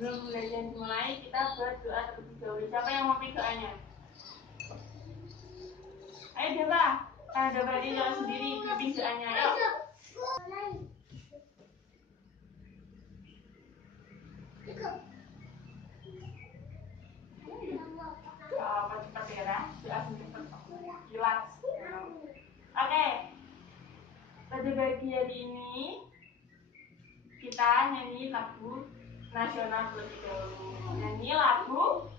Sebelum belajar dimulai, kita berdoa terlebih dahulu. Siapa yang mau doanya? Ayo coba. Coba dia sendiri bimbing doanya. Ayo. Apa cepat ya? Doa sendiri. Jelas. Oke. Pada bagian ini kita nyanyi lagu nasional terlebih dahulu. Nyanyi lagu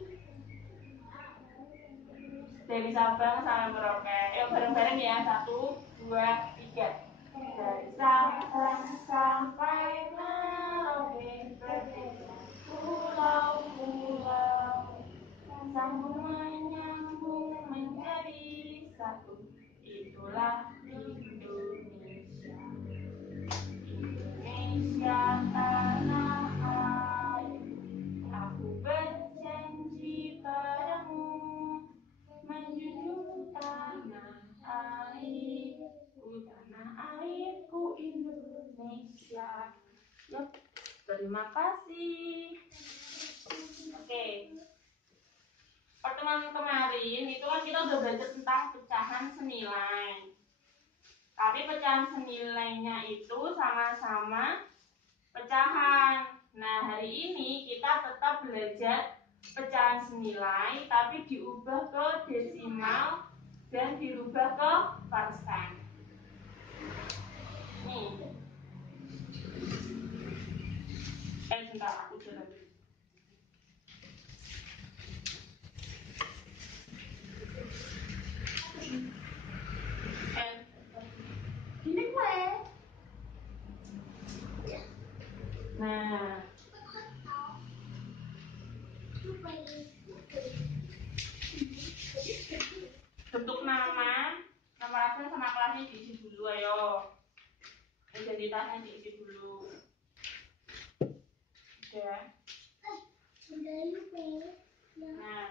dari Sabang sampai Merauke. Yuk bareng-bareng ya. 1, 2, 3. Dari Sabang sampai Merauke, berbeda pulau-pulau, sambung menyambung menjadi satu. Itulah Indonesia. Indonesia tanah air. Aku berjanji padamu, menjunjung tanah airku, tanah airku Indonesia. Yuk, terima kasih. Oke, pertemuan kemarin itu kan kita udah belajar tentang pecahan senilai. Tapi pecahan senilainya itu sama-sama pecahan. Nah, hari ini kita tetap belajar pecahan senilai, tapi diubah ke desimal dan dirubah ke persen. Nih. Bentar, aku jalan. Gini gue. Nah. Bentuk nama asal sama kelasnya diisi dulu, ayo. Identitasnya diisi dulu. Udah. Nah.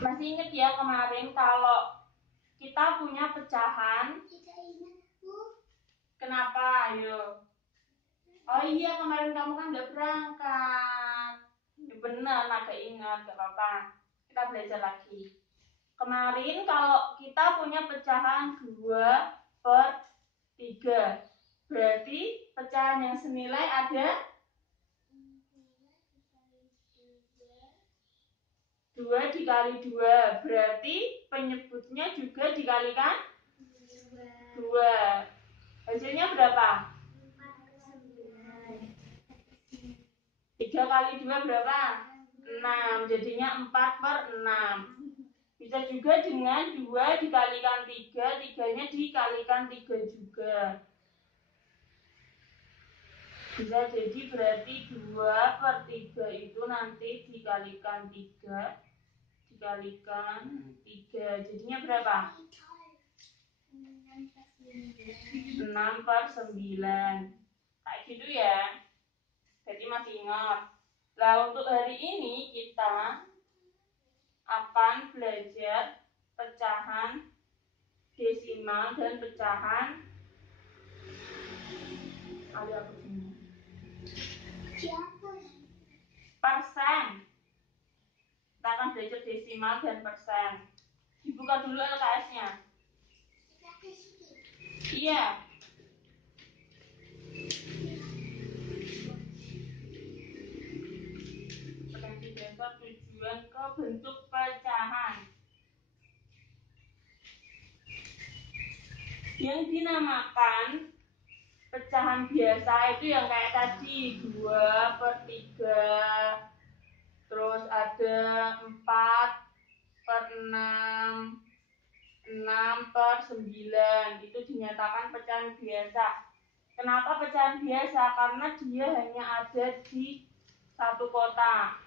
Masih ingat ya kemarin kalau kita punya pecahan? Kenapa? Ayo. Oh iya, kemarin kamu kan nggak berangkat. Ya benar, agak ingat, gak apa-apa. Kita belajar lagi. Kemarin kalau kita punya pecahan 2/3, berarti pecahan yang senilai ada 2 dikali 2, berarti penyebutnya juga dikalikan 2. Hasilnya berapa? 3 kali 2 berapa? 6, jadinya 4/6. Bisa juga dengan 2 dikalikan 3, 3-nya dikalikan 3 juga. Bisa jadi berarti 2/3 itu nanti dikalikan 3, dikalikan 3. Jadinya berapa? 6/9. Kayak gitu ya. Jadi masih ingat. Nah, untuk hari ini kita akan belajar pecahan desimal dan pecahan persen. Kita akan belajar desimal dan persen. Dibuka dulu LKS-nya. Iya. Potensi dasar tujuan ke bentuk pecahan. Yang dinamakan pecahan biasa itu yang kayak tadi 2/3, terus ada 4/6, 6/9, itu dinyatakan pecahan biasa. Kenapa pecahan biasa? Karena dia hanya ada di satu kotak.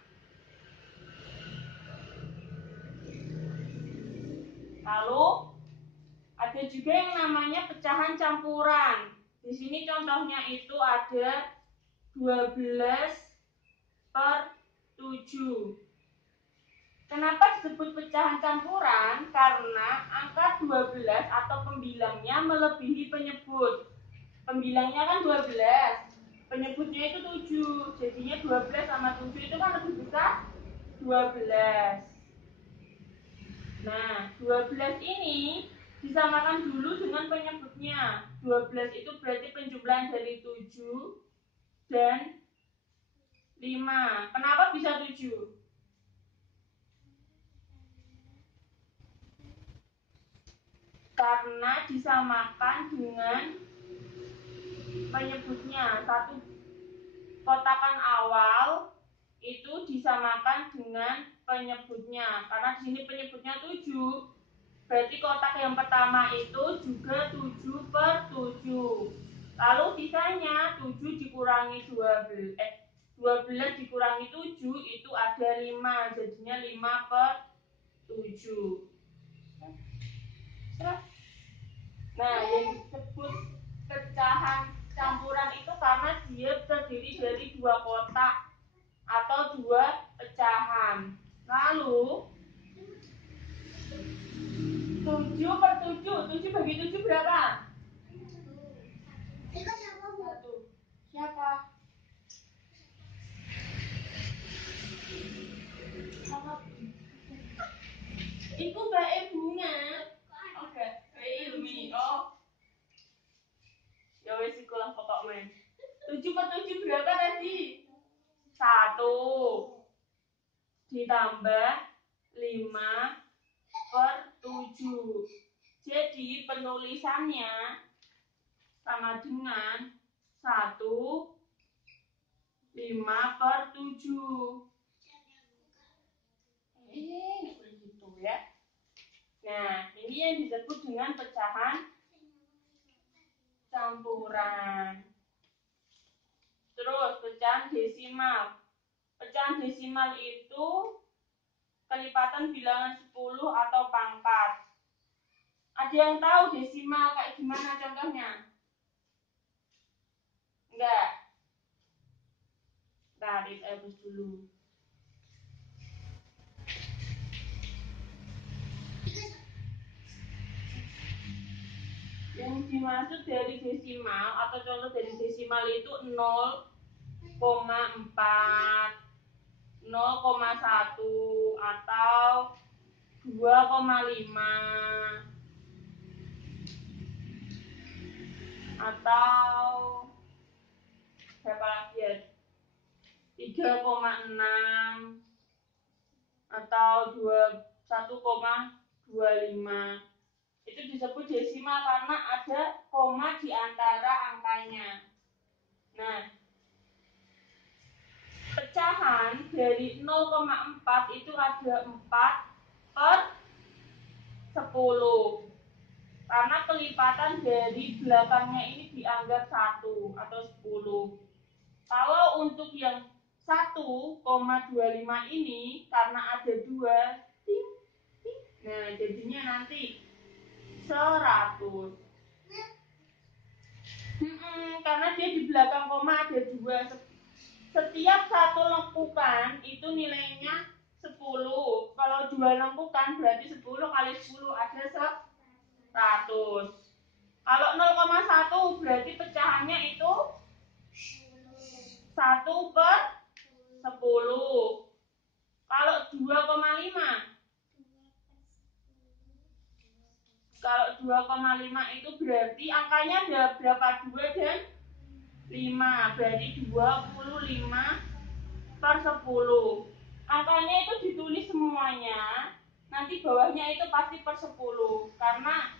Lalu ada juga yang namanya pecahan campuran. Di sini contohnya itu ada 12/7. Kenapa disebut pecahan campuran? Karena angka 12 atau pembilangnya melebihi penyebut. Pembilangnya kan 12. Penyebutnya itu 7. Jadinya 12 sama 7 itu kan lebih besar 12. Nah, 12 ini disamakan dulu dengan penyebutnya. 12 itu berarti penjumlahan dari 7 dan 5. Kenapa bisa 7? Karena disamakan dengan penyebutnya. Satu kotakan awal itu disamakan dengan penyebutnya. Karena di sini penyebutnya 7. Berarti kotak yang pertama itu juga 7/7. Lalu sisanya 7 dikurangi 12 dikurangi 7 itu ada 5. Jadinya 5/7. Nah, yang disebut pecahan campuran itu karena dia terdiri dari dua kotak atau dua pecahan. Lalu 7/7. 7 bagi 7 berapa? 1. Siapa? Itu bae bunga. Oke, bae ilmi. Oh, ya wes iku lah pokoknya. 7/7 berapa tadi? 1 ditambah 5/7. Jadi penulisannya sama dengan 1/5/7. Begitu ya. Nah, ini yang disebut dengan pecahan campuran. Terus pecahan desimal. Pecahan desimal itu kelipatan bilangan 10 atau pangkat. Ada yang tahu desimal kayak gimana contohnya? Enggak. Tarik hapus dulu. Yang dimaksud dari desimal atau contoh dari desimal itu 0,4, 0,1 atau 2,5 atau berapa lagi ya? 3,6 atau 1,25. Itu disebut desimal karena ada koma di antara angkanya. Nah, pecahan dari 0,4 itu ada 4/10. Karena kelipatan dari belakangnya ini dianggap 1 atau 10. Kalau untuk yang 1,25 ini karena ada 2, nah jadinya nanti 100. Karena dia di belakang koma ada 2. Setiap satu lengkukan itu nilainya 10. Kalau 2 lengkukan berarti 10 kali 10 ada 100. Kalau 0,1 berarti pecahannya itu 1/10. Kalau 2,5, kalau 2,5 itu berarti angkanya ada berapa? 2 dan 5. Berarti 25/10. Angkanya itu ditulis semuanya. Nanti bawahnya itu pasti per 10. Karena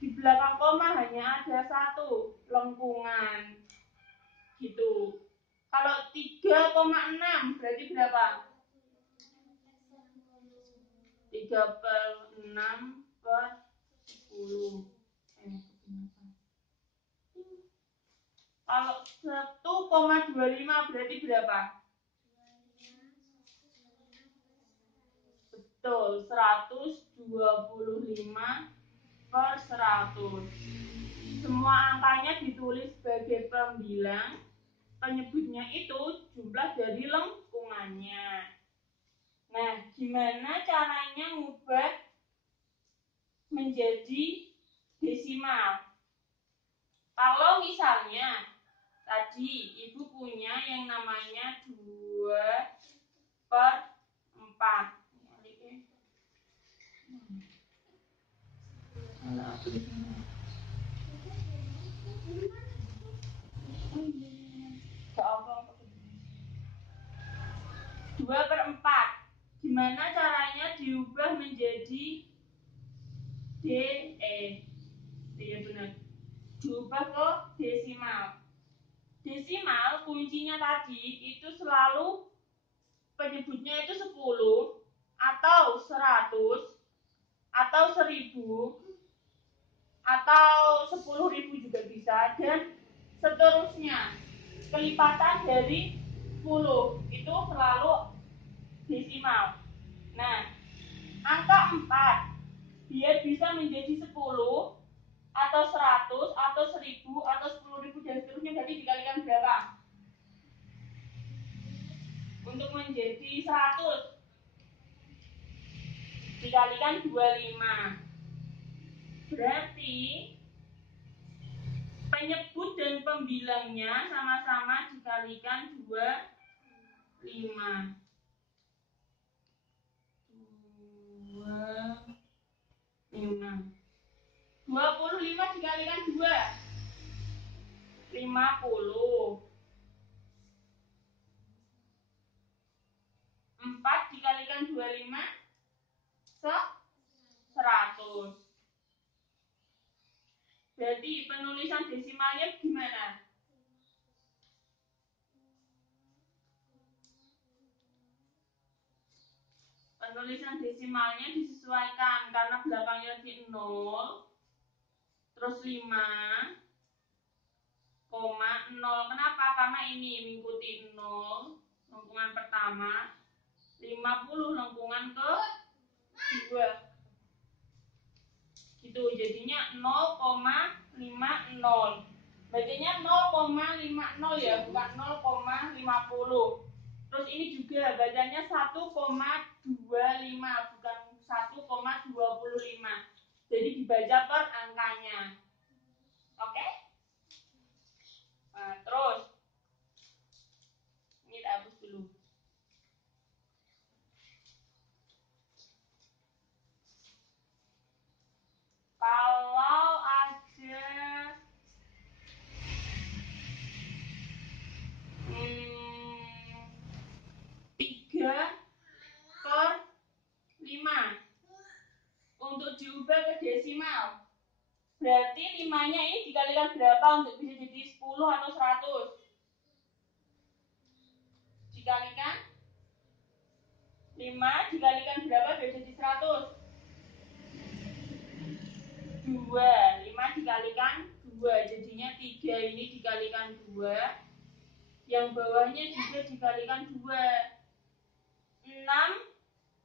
di belakang koma hanya ada 1 lengkungan. Gitu. Kalau 3,6 berarti berapa? 3/6/10. Kalau 1,25 berarti berapa? Betul, 125/100. Semua angkanya ditulis sebagai pembilang. Penyebutnya itu jumlah dari lengkungannya. Nah, gimana caranya ngubah menjadi desimal? Kalau misalnya tadi ibu punya yang namanya 2/4. Dua per 4. Gimana caranya diubah menjadi ya benar. Diubah ke desimal. Desimal kuncinya tadi itu selalu penyebutnya itu 10 atau 100 atau 1000 atau 10.000 juga bisa, dan seterusnya. Kelipatan dari 10 itu selalu desimal. Nah, angka 4 dia bisa menjadi 10 atau 100 atau 1000 atau 10.000 dan seterusnya. Berarti dikalikan berapa? Untuk menjadi 100 dikalikan 25. Berarti penyebut dan pembilangnya sama-sama dikalikan 25. 25 dikalikan 2 50. 4 dikalikan 25 100. Berarti penulisan desimalnya gimana? Penulisan desimalnya disesuaikan karena belakangnya di 0 terus 5 koma 0. Kenapa? Karena ini mengikuti 0 lengkungan pertama, 50 lengkungan kedua. Gitu, jadinya 0,50. Bacanya 0,50 ya, bukan 0,50. Terus ini juga bacanya 1,25 bukan 1,25. Jadi dibaca per angkanya. Oke? Nah, terus ini hapus dulu. Kalau ada 3/5 untuk diubah ke desimal, berarti 5-nya ini dikalikan berapa untuk bisa jadi 10 atau 100? Dikalikan 5 dikalikan berapa biar jadi 100? 2. 5 dikalikan 2 jadinya 3. Ini dikalikan 2. Yang bawahnya juga dikalikan 2. 6.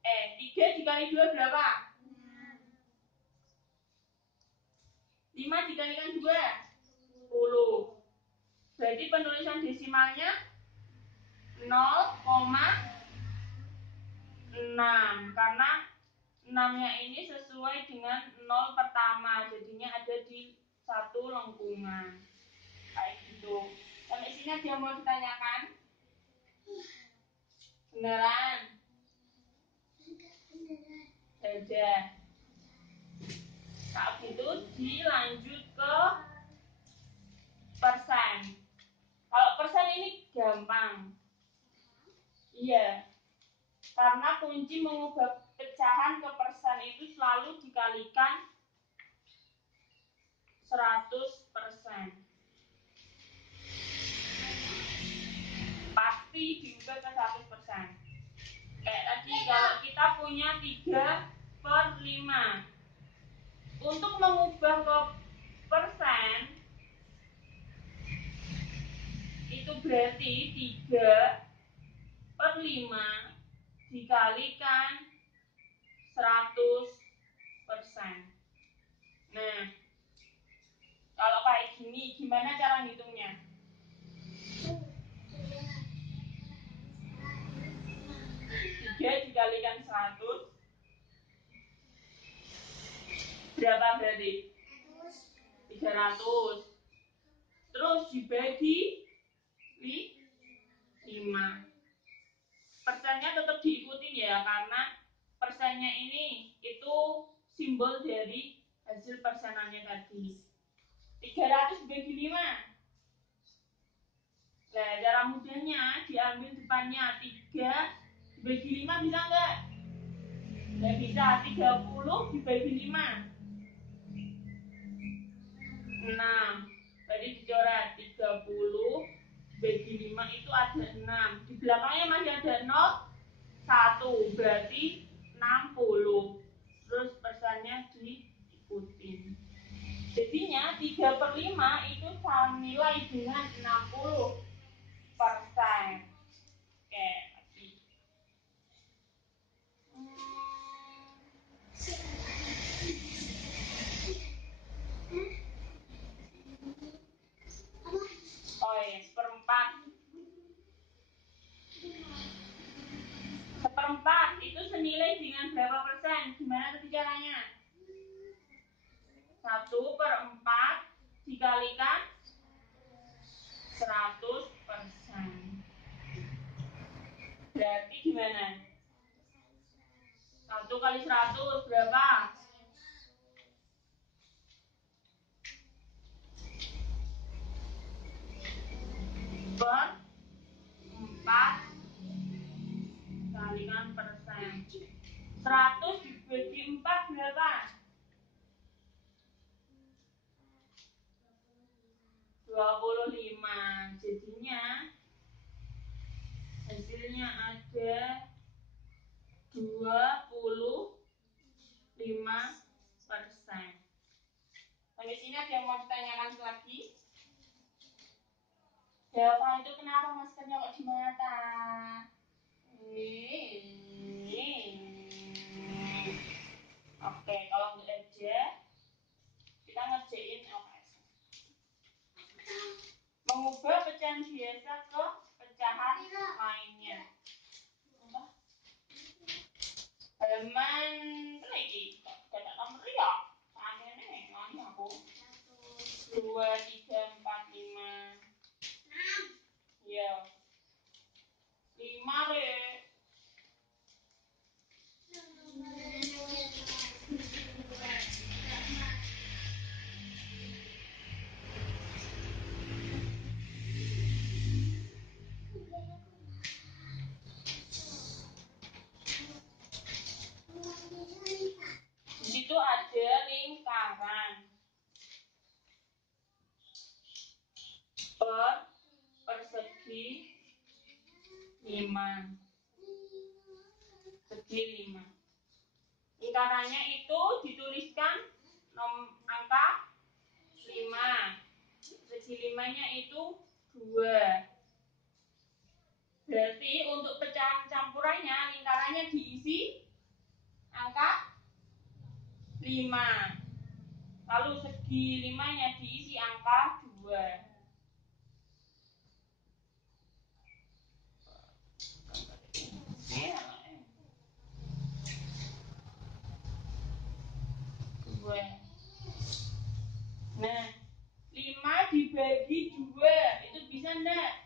3 dikali 2 berapa? 5 dikalikan 2 10. Berarti penulisan desimalnya 0,6 karena 6-nya ini sesuai dengan 0 pertama, jadinya ada di satu lengkungan. Kayak gitu. Sampai sini ada yang mau ditanyakan? Beneran? Ada. Saat itu dilanjut ke persen. Kalau persen ini gampang. Iya. Karena kunci mengubah pecahan ke persen itu selalu dikalikan 100%. Pasti diubah ke 100%. Kayak tadi kalau kita punya 3/5. Untuk mengubah ke persen itu berarti 3/5 dikalikan 100%. Nah, kalau kayak gini gimana cara ngitungnya? 3 dikalikan 100 berapa berarti? 300. terus dibagi 5. Persennya tetap diikutin ya, karena persennya ini itu simbol dari hasil persenannya tadi. 300 dibagi 5. Nah, cara mudahnya diambil depannya 3 dibagi 5, bisa enggak? Enggak bisa. 30 dibagi 5 6. Tadi dicoret 30 dibagi 5 itu ada 6. Di belakangnya masih ada 0 1, berarti 60. Terus persennya diikutin. Jadinya 3/5 itu sama nilai dengan 60%. Oke, lagi. Oh ya, seperempat. Seperempat itu senilai dengan berapa persen? Gimana tadi caranya? 1/4 dikalikan 100%. Berarti gimana? 1 kali 100 berapa? Per 4 kalikan persen. 100 dibagi 4 berapa? 25. Jadinya hasilnya ada 25%. Sampai sini ada yang mau ditanyakan lagi? Jawaban itu kenapa maskernya kok di mata? Oke, kalau nggak aja kita ngerjain LKS. Mengubah pecahan biasa ke pecahan lainnya. Halaman lagi, tidak nomor ya. Aneh nih, aku. 2, 3, 4, 5. Ya. 5 deh. Di situ ada lingkaran. Persegi 5. Segi 5. Lingkarannya itu dituliskan angka 5. Segi 5-nya itu 2. Berarti untuk pecahan campurannya lingkarannya diisi angka 5. Lalu segi 5-nya diisi angka 2. Nah, 5 dibagi 2 itu bisa enggak?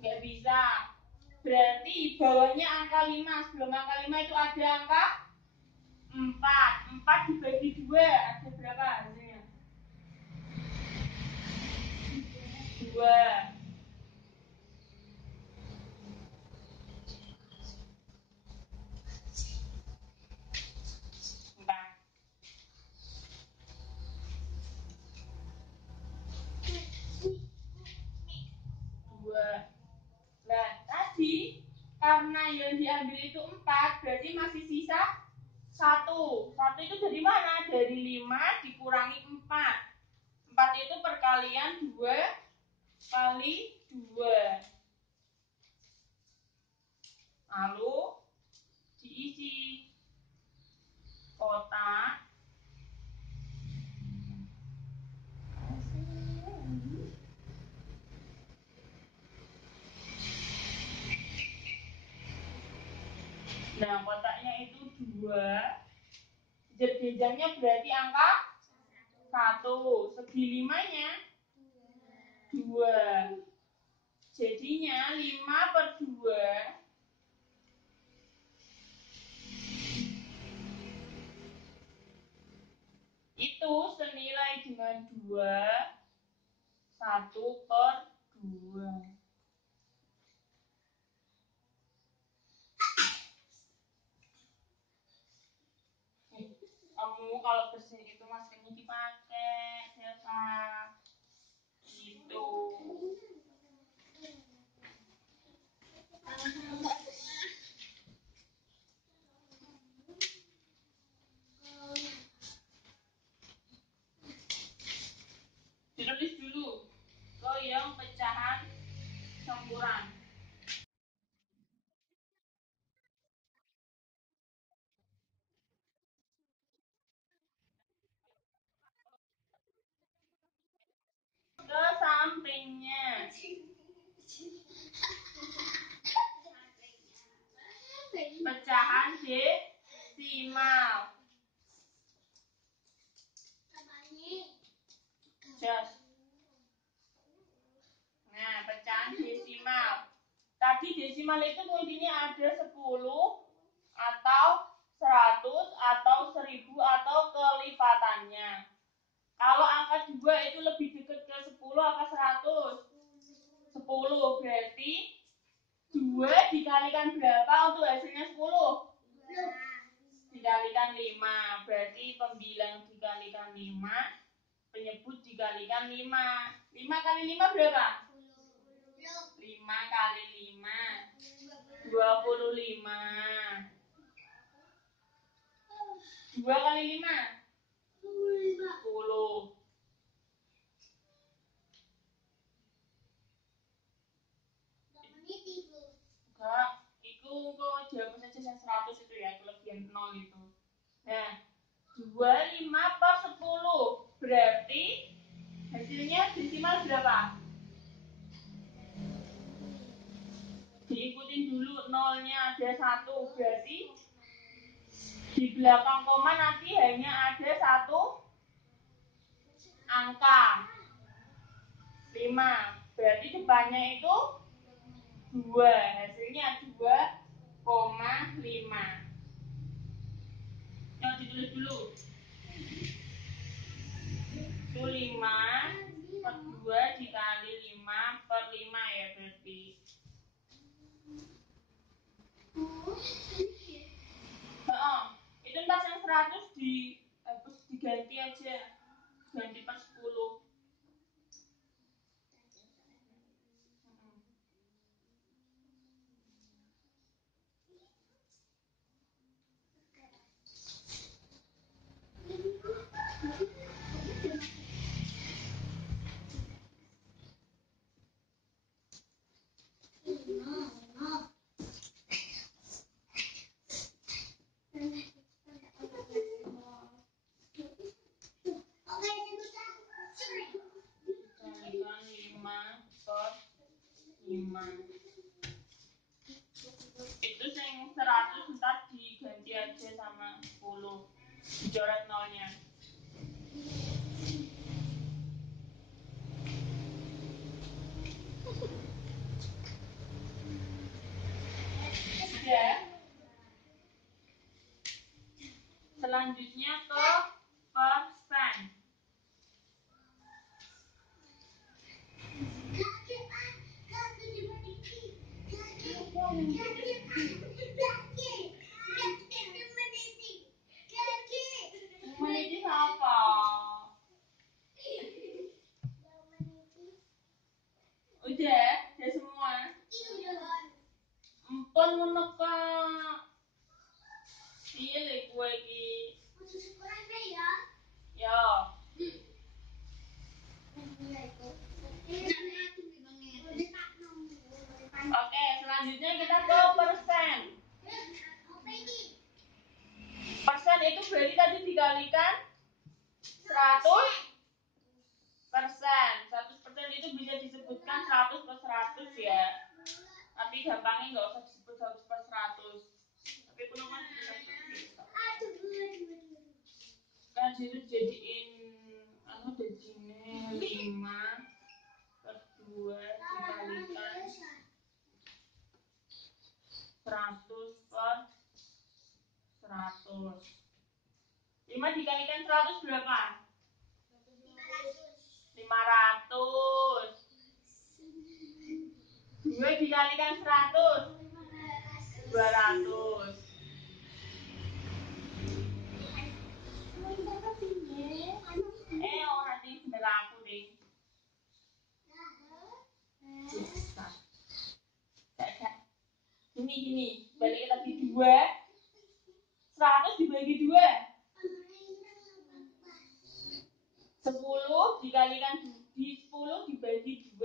Enggak bisa. Berarti bawahnya angka 5. Sebelum angka 5 itu ada angka 4. 4 dibagi 2 ada berapa hasilnya? 2. Nah, tadi karena yang diambil itu 4, berarti masih sisa 1. 1 itu dari mana? Dari 5 dikurangi 4. 4 itu perkalian 2 kali 2. Lalu diisi kotak. Nah, kotaknya itu 2. Jenjangnya berarti angka 1. Segi 5-nya 2. Jadinya 5/2 itu senilai dengan 2, 1/2. Kamu kalau bersihin itu maskernya dipakai, Selva. Gitu. Ditulis dulu ke yang pecahan campuran. Ke sampingnya. Pecahan desimal. Just. Nah, pecahan desimal. Tadi desimal itu intinya ada 10 atau 100 atau 1000 atau kelipatannya. Kalau angka 2 itu lebih dekat ke 10 apa 100? 10. Berarti 2 dikalikan berapa untuk hasilnya 10? Dikalikan 5. Berarti pembilang dikalikan 5, penyebut dikalikan 5. 5 kali 5 berapa? 5 kali 5 25. 2 kali 5 10. Enggak, itu kok jawab saja yang 100 itu ya, kelebihan 0 itu. Nah, 25/10 berarti hasilnya desimal berapa? Diikutin dulu, nolnya ada 1, berarti di belakang koma nanti hanya ada 1 angka 5. Berarti depannya itu 2. Hasilnya 2,5. Yang ditulis dulu. Itu 5/2 dikali 5/5 ya berarti. Itu pas yang 100 diganti aja. Ganti per 10. Dikalikan 5/5. Itu yang 100 ntar diganti aja sama 10. Dicoret nolnya. Ya. Selanjutnya ke persen. Meniti apa? Udah semua. Empon meneka. Cilik gue iki. Ya. Oke, selanjutnya kita ke persen. Persen itu berarti tadi dikalikan 100%. 100% itu bisa disebutkan 100/100 ya. Tapi gampangnya nggak usah disebut 100/100. Tapi penuh kan bisa. Kan itu jadiin 100 per 100. 5 dikalikan 100 berapa? 500. 2 dikalikan 100 200. Nanti bener aku deh. Gini, balik lagi 2. 100 dibagi 2. 10 dikalikan 10 dibagi 2.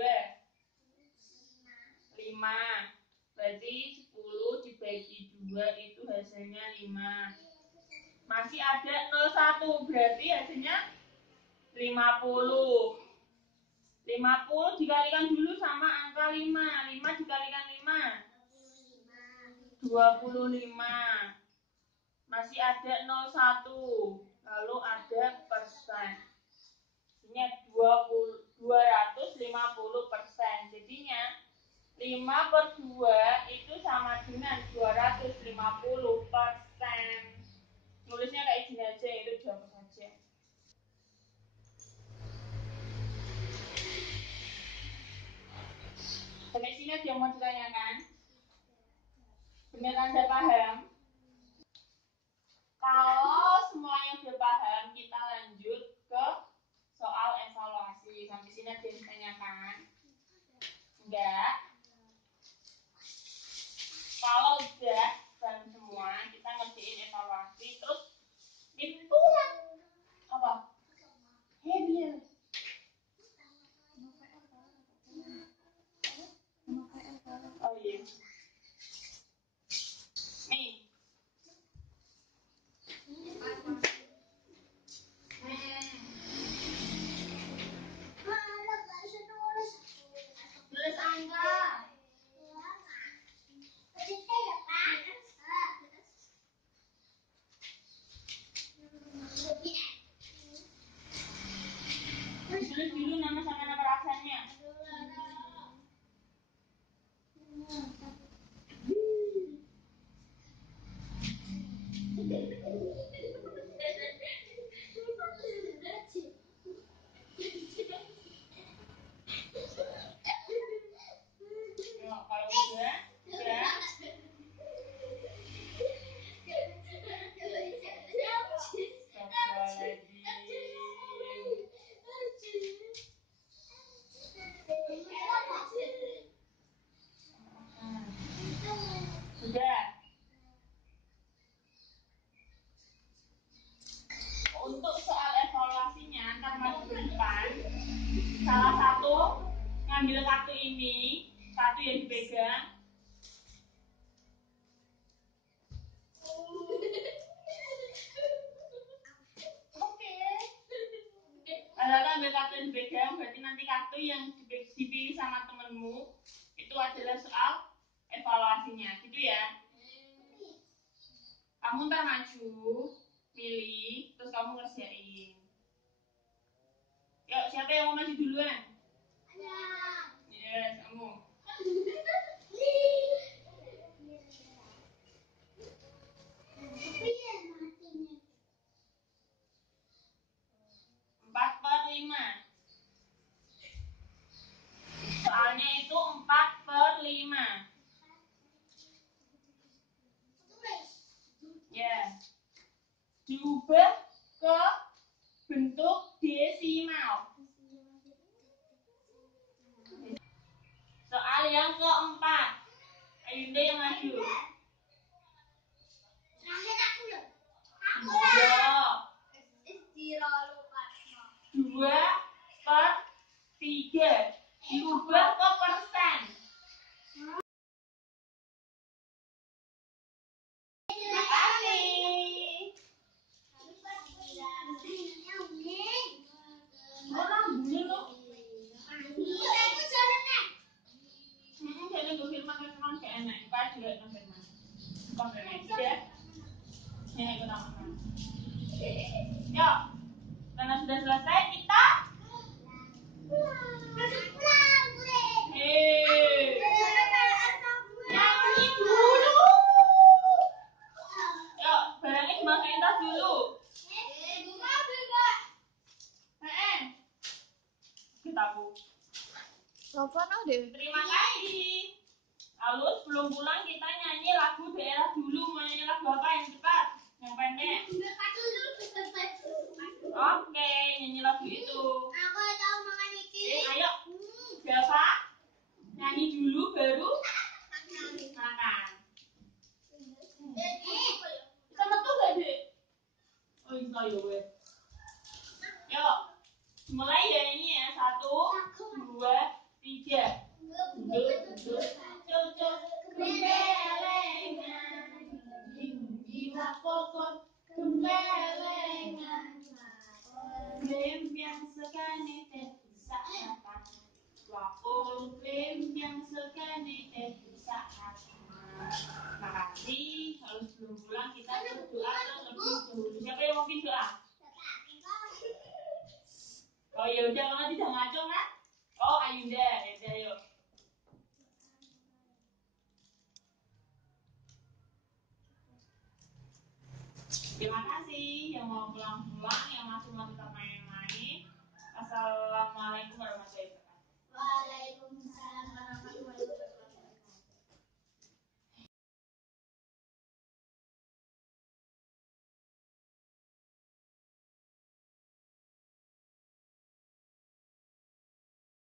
5. Berarti 10 dibagi 2 itu hasilnya 5. Masih ada 01, berarti hasilnya 50. 50 dikalikan dulu sama angka 5. 5 dikalikan 5. 25. Masih ada 01. Lalu ada persen. Ini 250%. Jadinya 5 per 2 itu sama dengan 250%. Nulisnya kayak gini aja, itu jawab saja. Sampai sini ada yang mau ditanyakan? Benar Anda paham? Kalau semuanya sudah paham, kita lanjut ke soal evaluasi. Sampai sini ada yang ditanyakan? Enggak? Kalau udah paham semua, kita ngerjain evaluasi, terus dipulang. Apa? Bener. Oh iya. Nih. Tulis angka. Tulis dulu nama sama nama rasanya. Kalau udah. Sudah. Untuk soal evaluasinya, ntar maju ke depan. Salah satu ngambil kartu ini, kartu yang dipegang. Kalau ambil kartu yang dipegang, berarti nanti kartu yang dipilih sama temenmu itu adalah soal evaluasinya, gitu ya. Kamu ntar maju, pilih, terus kamu ngerjain. Yuk, siapa yang mau maju duluan? Yes, kamu. 4/5. Soalnya itu 4/5. Ya. Diubah ke bentuk desimal. Soal yang keempat. Ayunda yang maju. Ya. 2/3 diubah ke persen. Terima kasih. Orang bunyi loh. Jadi gue firman kayak enak. Pak juga no firman. Konfirmasi ya. Ini ikut nama. Yuk. Karena sudah selesai kita nyanyi dulu. deh. Terima kasih. Lalu sebelum pulang kita nyanyi lagu daerah dulu. Mau nyanyi lagu apa yang cepat? Yang pendek? Oke, nyanyi lagu itu. Ayo, siapa? Nyanyi dulu baru makan. Bisa metu gak, Dek? Oh, bisa ya, wes. Yuk, mulai ya ini ya. 1, 2, 3. Duduk, cocok, gembelengan. Jiwa pokok, gembelengan. Lempiang sekali saatan. Wakul lempiang sekali saatan. Makasih. Kalau sebelum pulang kita berdoa terlebih dahulu. Siapa yang mau doa? Oh ya udah, kalau tidak ngaco kan? Oh Ayunda, ya yuk. Terima kasih yang mau pulang-pulang, yang masih mau tetap main-main. Assalamualaikum warahmatullahi wabarakatuh. Waalaikumsalam.